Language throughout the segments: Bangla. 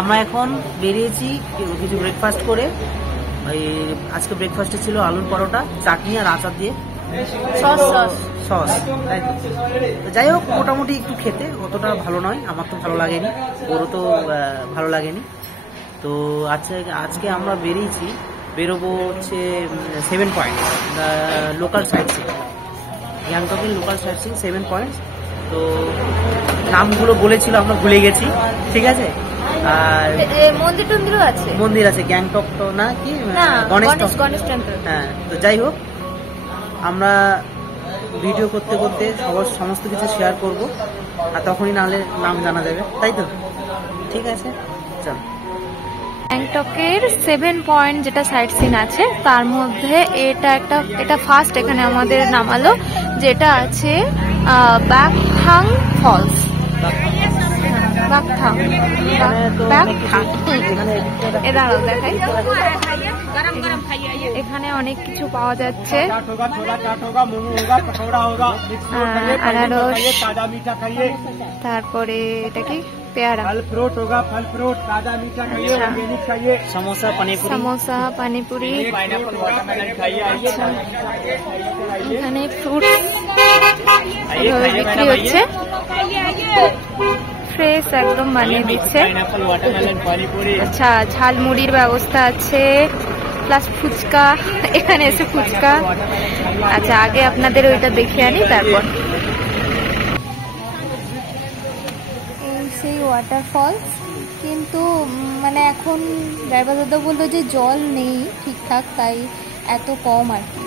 আমরা এখন বেরিয়েছি কিছু ব্রেকফাস্ট করে। আজকে ব্রেকফাস্টে ছিল আলুর পরোটা, চাটনি আর আচার দিয়ে সস। যাই হোক, মোটামুটি একটু খেতে অতটা ভালো নয়, আমার তো ভালো লাগেনি, ওরও তো ভালো লাগেনি। তো আজকে আমরা বেরোবো হচ্ছে 7 পয়েন্ট লোকাল সাইট সিং, গ্যাংটকের লোকাল সাইট সিং 7 পয়েন্টস। তো নামগুলো বলেছিল, আমরা ভুলে গেছি, ঠিক আছে। আর মন্দির আছে গ্যাংটক তো না কি গণেশ টেম্পল। হ্যাঁ, তো যাই হোক, আমরা ভিডিও করতে করতে সমস্ত কিছু শেয়ার করব, আর তখনই নাহলে নাম জানা যাবে, তাই তো? ঠিক আছে, চল। গ্যাংটকের 7 পয়েন্ট যেটা সাইট সিন আছে তার মধ্যে এটা ফার্স্ট এখানে আমাদের নামালো, যেটা আছে বাকথাং ফলস। এখানে অনেক কিছু পাওয়া যাচ্ছে, আনারস, তারপরে এটা কি পেয়ারা, সমোসা, পানিপুরি। এখানে ফ্রুট বিক্রি হচ্ছে, ফ্রেশ একদম বানিয়ে দিচ্ছে। আচ্ছা, ঝালমুড়ির ব্যবস্থা আছে, প্লাস ফুচকা, এখানে এসে ফুচকা। আচ্ছা, আগে আপনাদের ওইটা দেখে আনি, তারপর এই সেই ওয়াটারফলস। কিন্তু মানে এখন ড্রাইভার দাদা বললো যে জল নেই ঠিকঠাক, তাই এত কম আর কি।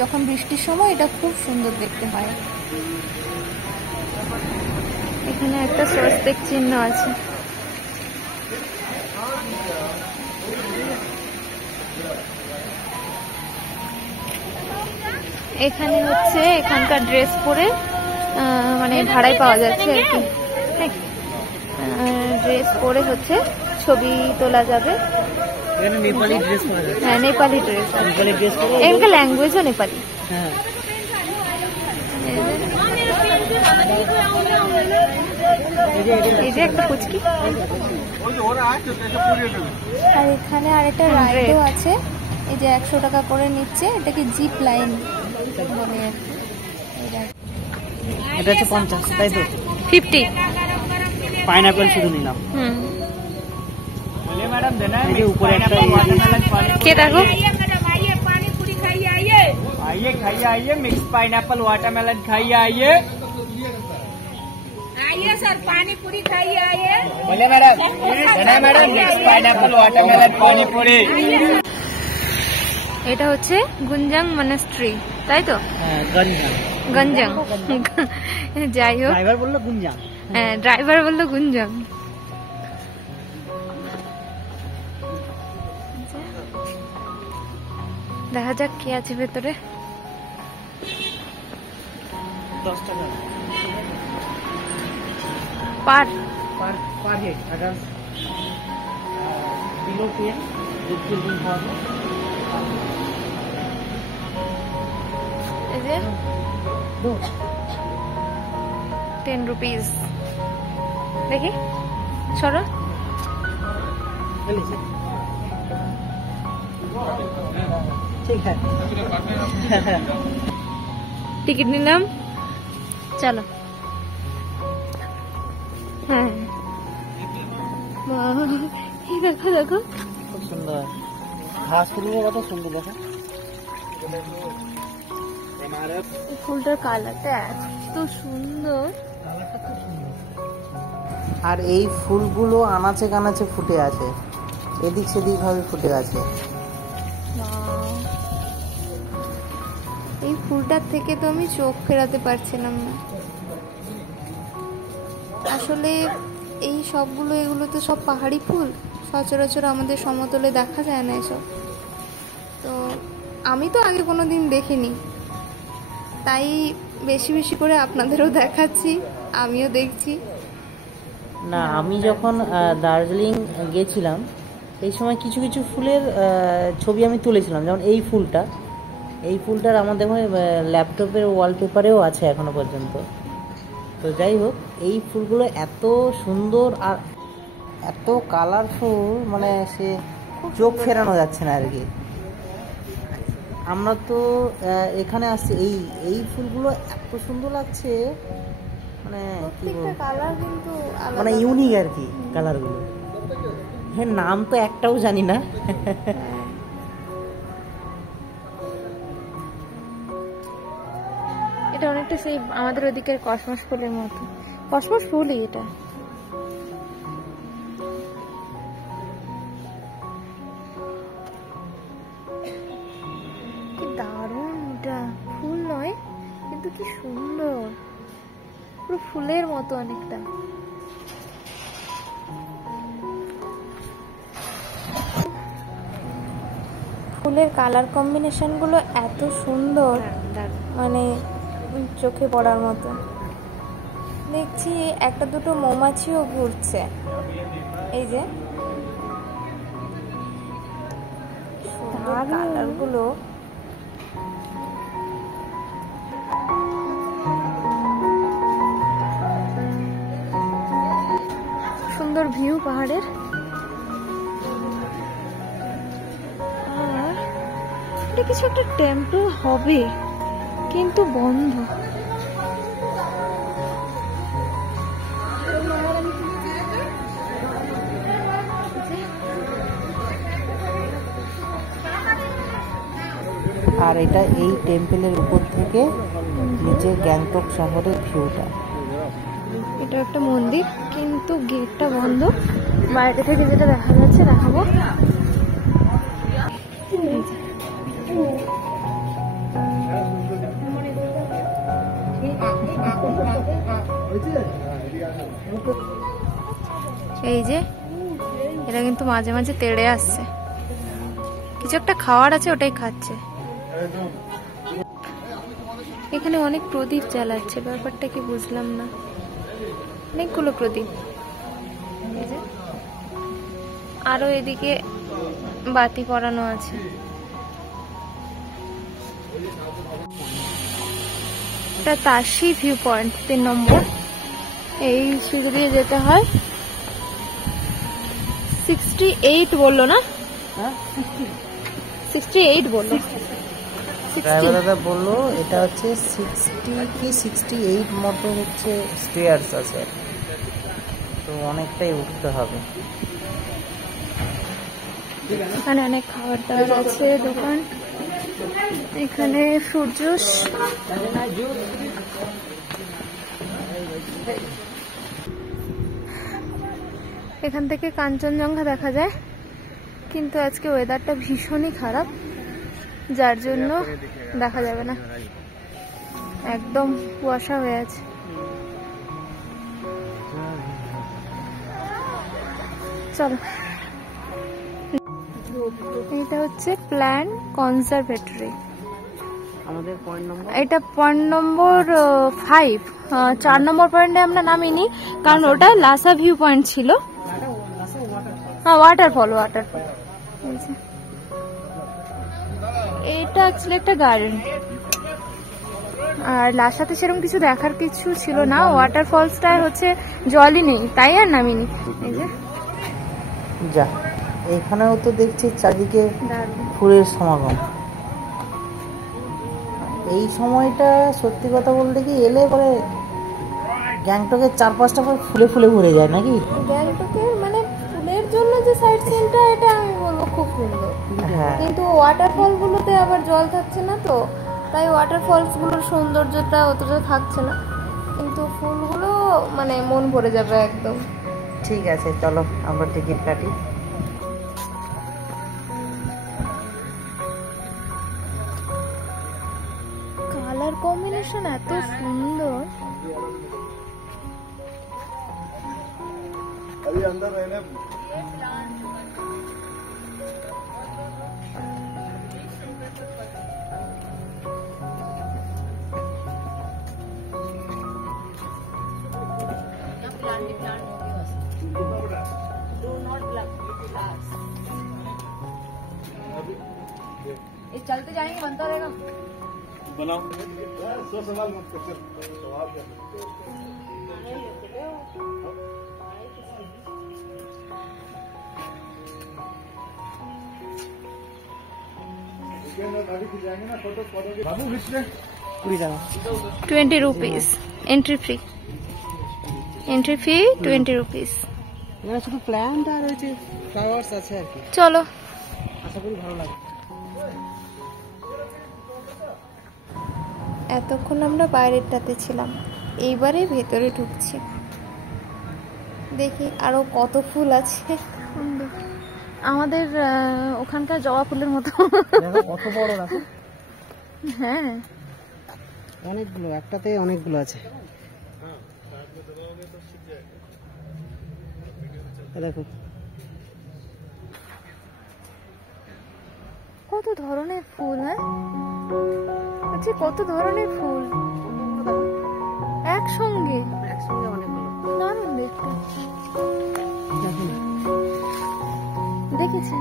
যখন বৃষ্টির সময় এটা খুব সুন্দর দেখতে হয়। এখানে একটা স্বস্তিক চিহ্ন আছে। এখানে হচ্ছে এখানকার ড্রেস পরে মানে ভাড়ায় পাওয়া যাচ্ছে আর কি। ড্রেস পরে হচ্ছে ছবি তোলা যাবে। হ্যাঁ, নেপালি ড্রেস, এখানকার ল্যাঙ্গুয়েজও নেপালি। এই যে একটা পুচকি, আর এখানে আরেকটা রাইডও আছে, এই যে 100 টাকা করে নিচ্ছে, এটাকে জিপ লাইন বলে আর কি। এটা হচ্ছে 50, তাই তো? 50 পাইনাপেল শুধু নিলাম। এই যে উপরে একটা কে দেখো, आइए खाइए, आइए मिक्स पाइनएप्पल वाटरमेलन खाइए, आइए आइए सर, पानी पूरी खाइए, आइए। बोले madam, madam mix pineapple watermelon पानी पूरी। এটা হচ্ছে গুঞ্জাং মনাস্ট্রি, তাই তো? গঞ্জাং। যাই হোক, ড্রাইভার বললো গুঞ্জাং। হ্যাঁ, ড্রাইভার বললো গুঞ্জাং। দেখা যাক কি আছে ভেতরে। 10 টাকা পার হেড, আদার্স বিলো 10 দুধ খাওয়াবো। এই যে 10 রুপিস। দেখি, সরো। ঠিক আছে, টিকিট নিলাম, চলো। হ্যাঁ, দেখো দেখো, খুব সুন্দর ঘাস ফুলগুলো, কত সুন্দর দেখো। ফুলটার কালারটা এত সুন্দর, আর এই ফুলগুলো আনাচে কানাচে ফুটে আছে, এদিক সেদিক ভাবে ফুটে আছে। এই ফুলটার থেকে তো আমি চোখ ফেরাতে পারছিলাম না আসলে। এই সবগুলো, এগুলো তো সব পাহাড়ি ফুল, সচরাচর আমাদের সমতলে দেখা যায় না এসব। তো আমি তো আগে কোনো দিন দেখিনি, তাই বেশি বেশি করে আপনাদেরও দেখাচ্ছি, আমিও দেখছি। না, আমি যখন দার্জিলিং গেছিলাম এই সময় কিছু কিছু ফুলের ছবি আমি তুলেছিলাম, যেমন এই ফুলটার আমাদের ল্যাপটপের ওয়ালপেপারেও আছে এখনো পর্যন্ত। তো যাই হোক, এই ফুলগুলো এত সুন্দর, আর এত কালারফুল, মানে সে চোখ ফেরানো যাচ্ছে না আর কি। আমরা তো এখানে আসছি, এই এই ফুলগুলো এত সুন্দর লাগছে, মানে কি বলবো, কালার কিন্তু মানে ইউনিক আর কি কালারগুলো। হ্যাঁ, নাম তো একটাও জানি না। এটা অনেকটা সেই আমাদের ওদিকের কসমস ফুলের মতো, কসমস ফুলই এটা। কি দারুণ, এটা ফুল নয় কিন্তু কি সুন্দর, পুরো ফুলের মতো অনেকটা। ফুলের কালার কম্বিনেশন গুলো এত সুন্দর, মানে চোখে পড়ার মতো। দেখছি একটা দুটো মৌমাছিও ঘুরছে, এই যে কালার গুলো। সুন্দর ভিউ পাহাড়ের। আর এটা কিছু একটা টেম্পল হবে কিন্তু বন্ধ। আর এটা এই টেম্পলের উপর থেকে নিচে গ্যাংটক শহরের ভিউটা। এটা একটা মন্দির কিন্তু গেটটা বন্ধ, বাইরে থেকে যেটা দেখা যাচ্ছে দেখাবো। এই যে এরা কিন্তু মাঝে মাঝে তেড়ে আসছে, কিছু একটা খাওয়ার আছে ওটাই খাচ্ছে। এখানে অনেক প্রদীপ জ্বালাচ্ছে, ব্যাপারটা কি বুঝলাম না। অনেকগুলো প্রদীপ, এই যে আরো এদিকে বাতি পরানো আছে। এটা তাশি ভিউ পয়েন্ট 3 নম্বর। এই সিঁড়ি দিয়ে যেতে হয়। 68 বললো না, 68 বললো। ড্রাইভার দাদা বললো এটা হচ্ছে 60 কি 68 মতো হচ্ছে স্টেয়ার্স আছে, তো অনেকটাই উঠতে হবে। এখানে অনেক খাবার দাবার আছে দোকান। এখানে ফ্রুট জুস, এখান থেকে কাঞ্চনজঙ্ঘা দেখা যায়, কিন্তু আজকে ওয়েদারটা ভীষণই খারাপ, যার জন্য দেখা যাবে না, একদম কুয়াশা হয়ে আছে। চলো, এটা হচ্ছে প্ল্যান কনজারভেটরি। আমাদের পয়েন্ট নম্বর, এটা পয়েন্ট নম্বর 5। 4 নম্বর পয়েন্টে আমরা নামিনি, কারণ ওটা লাসা ভিউ পয়েন্ট ছিল। হ্যাঁ, ওয়াটারফল। এটা অ্যাকচুয়ালি একটা গার্ডেন, আর লাসাতে সেরকম কিছু দেখার কিছু ছিল না। ওয়াটারফলসটায় হচ্ছে জলই নেই, তাই আর নামিনি। এই যে যা, এখানেও তো দেখছি চারদিকে ফুলের সমাগম। এই সময়টা সত্যি কথা বলতে কি এলে পরে গ্যাংটকের 4-5টা ফুলে ফুলে ভরে যায় নাকি। গ্যাংটকের মানে ফুলের জন্য যে সাইট সিনটা, এটা আমি বলবো খুব সুন্দর। হ্যাঁ, কিন্তু ওয়াটারফল গুলোতে আবার জল থাকছে না, তো তাই ওয়াটারফলস গুলোর সৌন্দর্যটা অতটা থাকছে না, কিন্তু ফুলগুলো মানে মন ভরে যাবে একদম। ঠিক আছে, চলো আমরা টিকিট কাটি। কালার কম্বিনেশন এত সুন্দর। चलते जाएंगे, बनता रहेगा। बनाओ। 20 টাকা। 20 rupees. Entry fee. Entry fee 20 rupees. এখানে শুধু প্ল্যান্ট আর হচ্ছে ফ্লাওয়ার্স আছে আর কি। চলো। আশা করি ভালো লাগে। এতক্ষণ আমরা বাইরেরটাতে ছিলাম, এইবারে ভেতরে ঢুকছি। দেখি আরো কত ফুল আছে। আমাদের ওখানকার জবা ফুলের মতো। কত বড় রাখো। হ্যাঁ, অনেকগুলো, একটাতে অনেকগুলো আছে। দেখো কত ধরনের ফুল। হ্যাঁ, আচ্ছা কত ধরনের ফুল একসঙ্গে। একসঙ্গে অনেকগুলো। দারুণ দেখতে। দেখো না। দেখেছি।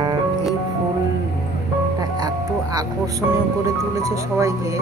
আর এই ফুলটা এত আকর্ষণীয় করে তুলেছে সবাইকে,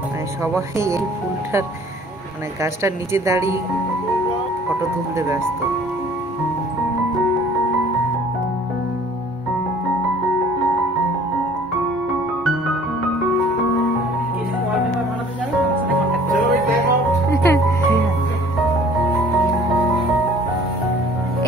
মানে সবাই এই ফুলটার মানে গাছটার নিচে দাঁড়িয়ে ফটো তুলতে ব্যস্ত।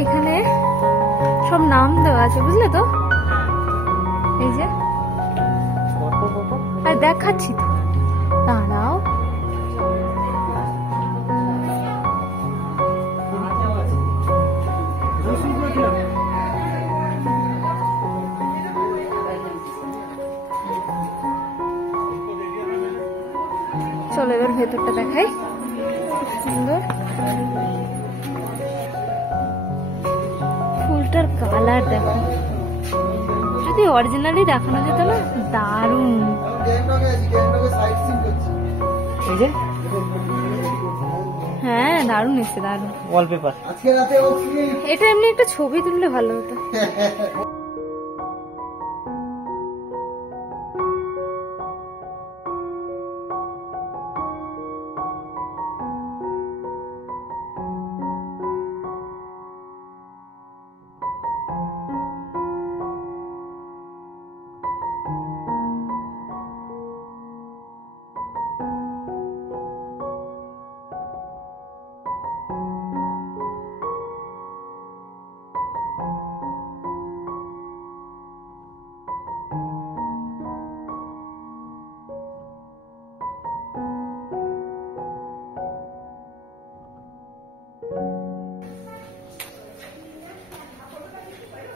এখানে সব নাম দেওয়া আছে, বুঝলে তো? এই যে আর দেখাচ্ছি তো, দাঁড়াও। চলো এবার ভেতরটা দেখাই। সুন্দর ফুলটার কালার দেখো, যদি অরিজিনালি দেখানো যেত না, দারুণ। এই যে হ্যাঁ, দারুণ এসছে, দারুণ। ওয়ালপেপার। এটা এমনি একটা ছবি তুললে ভালো হতো।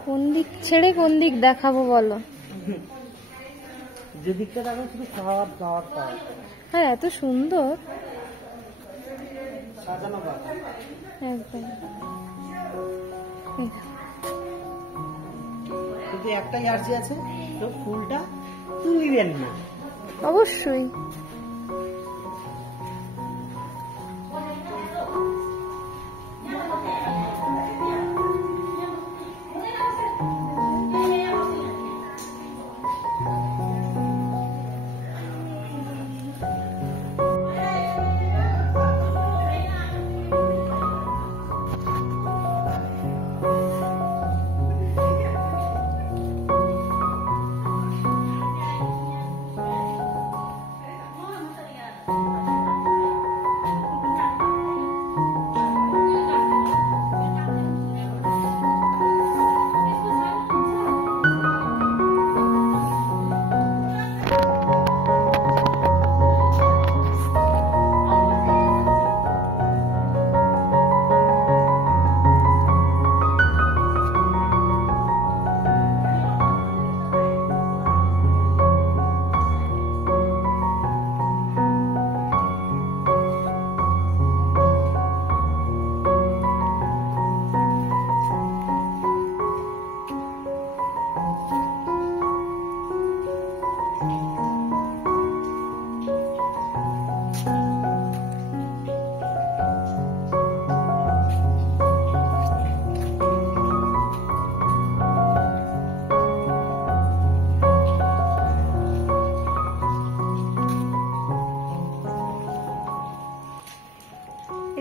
কোন দিক ছেড়ে কোন দিক দেখাবো বলো? যে দিকটা দেখো শুধু খাওয়ার দাওয়ার পাওয়া। হ্যাঁ, এত সুন্দর সাজানো গাছ। একদম। কিন্তু একটাই আর্জি আছে, তো ফুলটা তুলবেন না। অবশ্যই।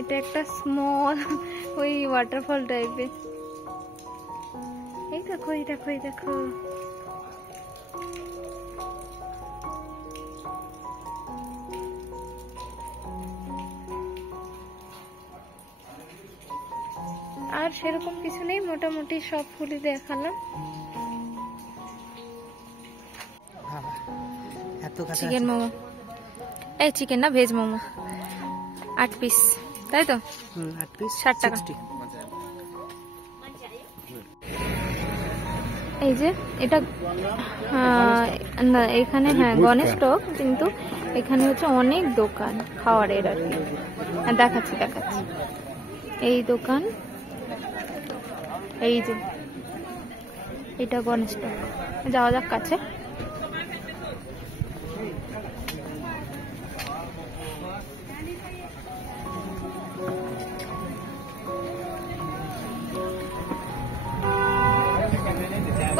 এটা একটা স্মল ওই ওয়াটারফল টাইপের। এই দেখো এই দেখো এই দেখো, আর সেরকম কিছু নেই, মোটামুটি সব ফুলই দেখালাম। এত কাছে চিকেন মোমো, এই চিকেন না ভেজ মোমো 8 পিস, তাই তো 8 পিস 60 টাকা। 60। এই যে এটা না এখানে হ্যাঁ গণেশ স্টক, কিন্তু এখানে হচ্ছে অনেক দোকান খাওয়ারের আর কি। দেখাচ্ছি দেখাচ্ছি, এই দোকান, এই যে এটা গণেশ স্টক। যাওয়া যাক কাছে।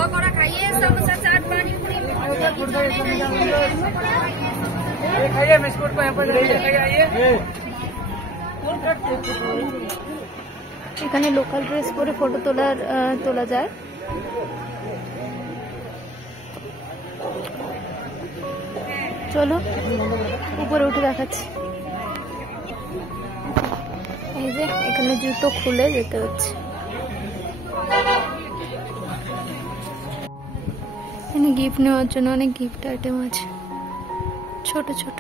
पकौड़ा खाइए, समोसा चाट पानी पूरी खाइए बिस्कुट को यहाँ पर आइए। এখানে লোকাল ড্রেস পরে ফটো তোলা যায়। চলো উপরে উঠে দেখাচ্ছি। এই যে এখানে জুতো খুলে যেতে হচ্ছে। এখানে গিফট নেওয়ার জন্য অনেক গিফট আইটেম আছে, ছোট ছোট।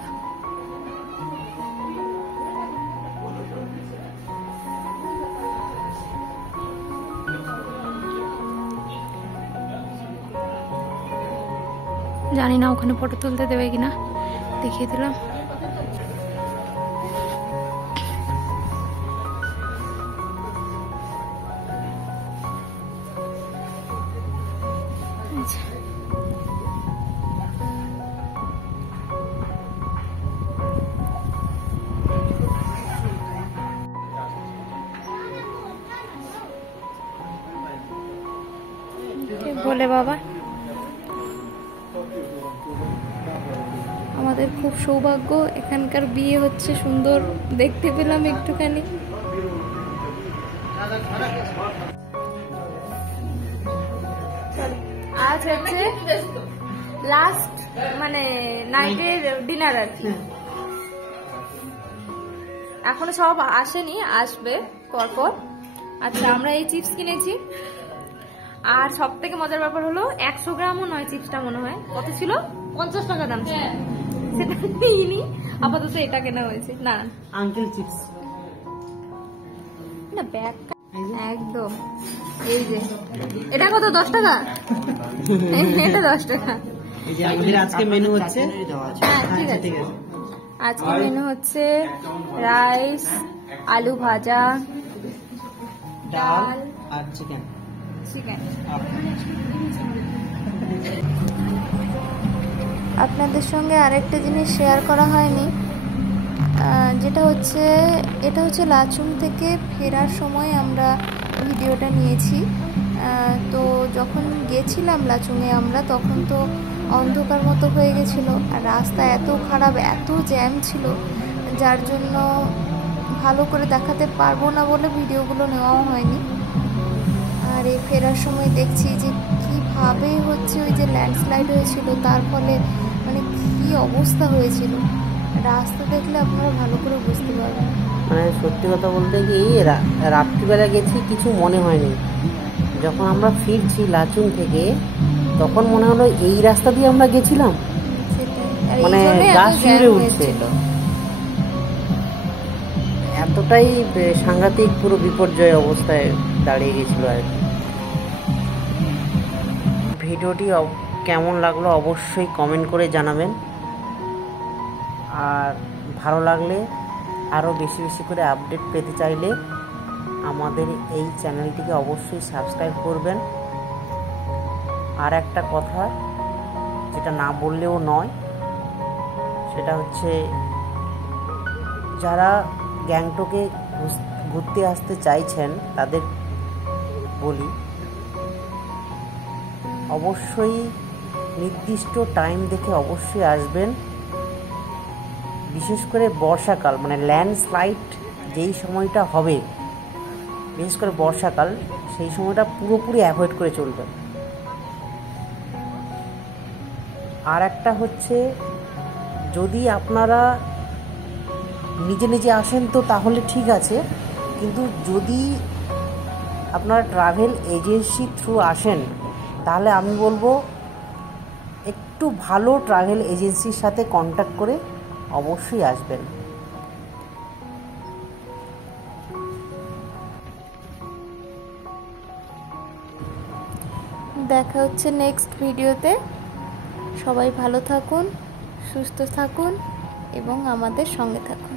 জানি না ওখানে ফটো তুলতে দেবে কিনা, দেখিয়ে দিলাম। বলে বাবা, আমাদের খুব সৌভাগ্য, এখানকার বিয়ে হচ্ছে, সুন্দর দেখতে পেলাম একটুখানি। আজ হচ্ছে লাস্ট মানে নাইটের ডিনার আর কি। এখনো সব আসেনি, আসবে পরপর। আচ্ছা আমরা এই চিপস কিনেছি, আর সব থেকে মজার ব্যাপার হলো 100 গ্রামও নয় চিপসটা, মনে হয় কত ছিল, 50 টাকা দাম ছিল। সেটা নিইনি, আপাতত এটা কেনা হয়েছে। না আঙ্কেল চিপস না, ব্যাগ একদম। এই যে এটা কত, 10 টাকা? এটা 10 টাকা। এই যে আমাদের আজকে মেনু হচ্ছে, হ্যাঁ ঠিক আছে, আজকে মেনু হচ্ছে রাইস, আলু ভাজা, ডাল আর চিকেন। আপনাদের সঙ্গে আরেকটা জিনিস শেয়ার করা হয়নি, যেটা হচ্ছে এটা হচ্ছে লাচুং থেকে ফেরার সময় আমরা ভিডিওটা নিয়েছি। তো যখন গেছিলাম লাচুংয়ে আমরা, তখন তো অন্ধকার মতো হয়ে গেছিলো, আর রাস্তা এত খারাপ, এত জ্যাম ছিল, যার জন্য ভালো করে দেখাতে পারবো না বলে ভিডিওগুলো নেওয়াও হয়নি। আর এই ফেরার সময় দেখছি যে কীভাবে হচ্ছে ওই যে ল্যান্ডস্লাইড হয়েছিল, তার ফলে মানে কী অবস্থা হয়েছিল, রাস্তা দেখলে আপনারা ভালো করে বুঝতে পারবেন। মানে সত্যি কথা বলতে কি, রাত্রিবেলা গেছি কিছু মনে হয়নি, যখন আমরা ফিরছি লাচুং থেকে তখন মনে হলো এই রাস্তা দিয়ে আমরা গেছিলাম, মানে গা শিউরে উঠছে। এতটাই সাংঘাতিক পুরো বিপর্যয় অবস্থায় দাঁড়িয়ে গেছিল আর কি। ভিডিওটি কেমন লাগলো অবশ্যই কমেন্ট করে জানাবেন, আর ভালো লাগলে আরও বেশি বেশি করে আপডেট পেতে চাইলে আমাদের এই চ্যানেলটিকে অবশ্যই সাবস্ক্রাইব করবেন। আর একটা কথা যেটা না বললেও নয়, সেটা হচ্ছে যারা গ্যাংটকে ঘুরতে আসতে চাইছেন তাদের বলি, অবশ্যই নির্দিষ্ট টাইম দেখে অবশ্যই আসবেন। বিশেষ করে বর্ষাকাল, মানে ল্যান্ডস্লাইড যেই সময়টা হবে, বিশেষ করে বর্ষাকাল, সেই সময়টা পুরোপুরি অ্যাভয়েড করে চলবেন। আর একটা হচ্ছে, যদি আপনারা নিজে নিজে আসেন তো তাহলে ঠিক আছে, কিন্তু যদি আপনারা ট্রাভেল এজেন্সি থ্রু আসেন তাহলে আমি বলবো একটু ভালো ট্রাভেল এজেন্সির সাথে কন্ট্যাক্ট করে অবশ্যই আসবেন। দেখা হচ্ছে নেক্সট ভিডিওতে। সবাই ভালো থাকুন, সুস্থ থাকুন এবং আমাদের সঙ্গে থাকুন।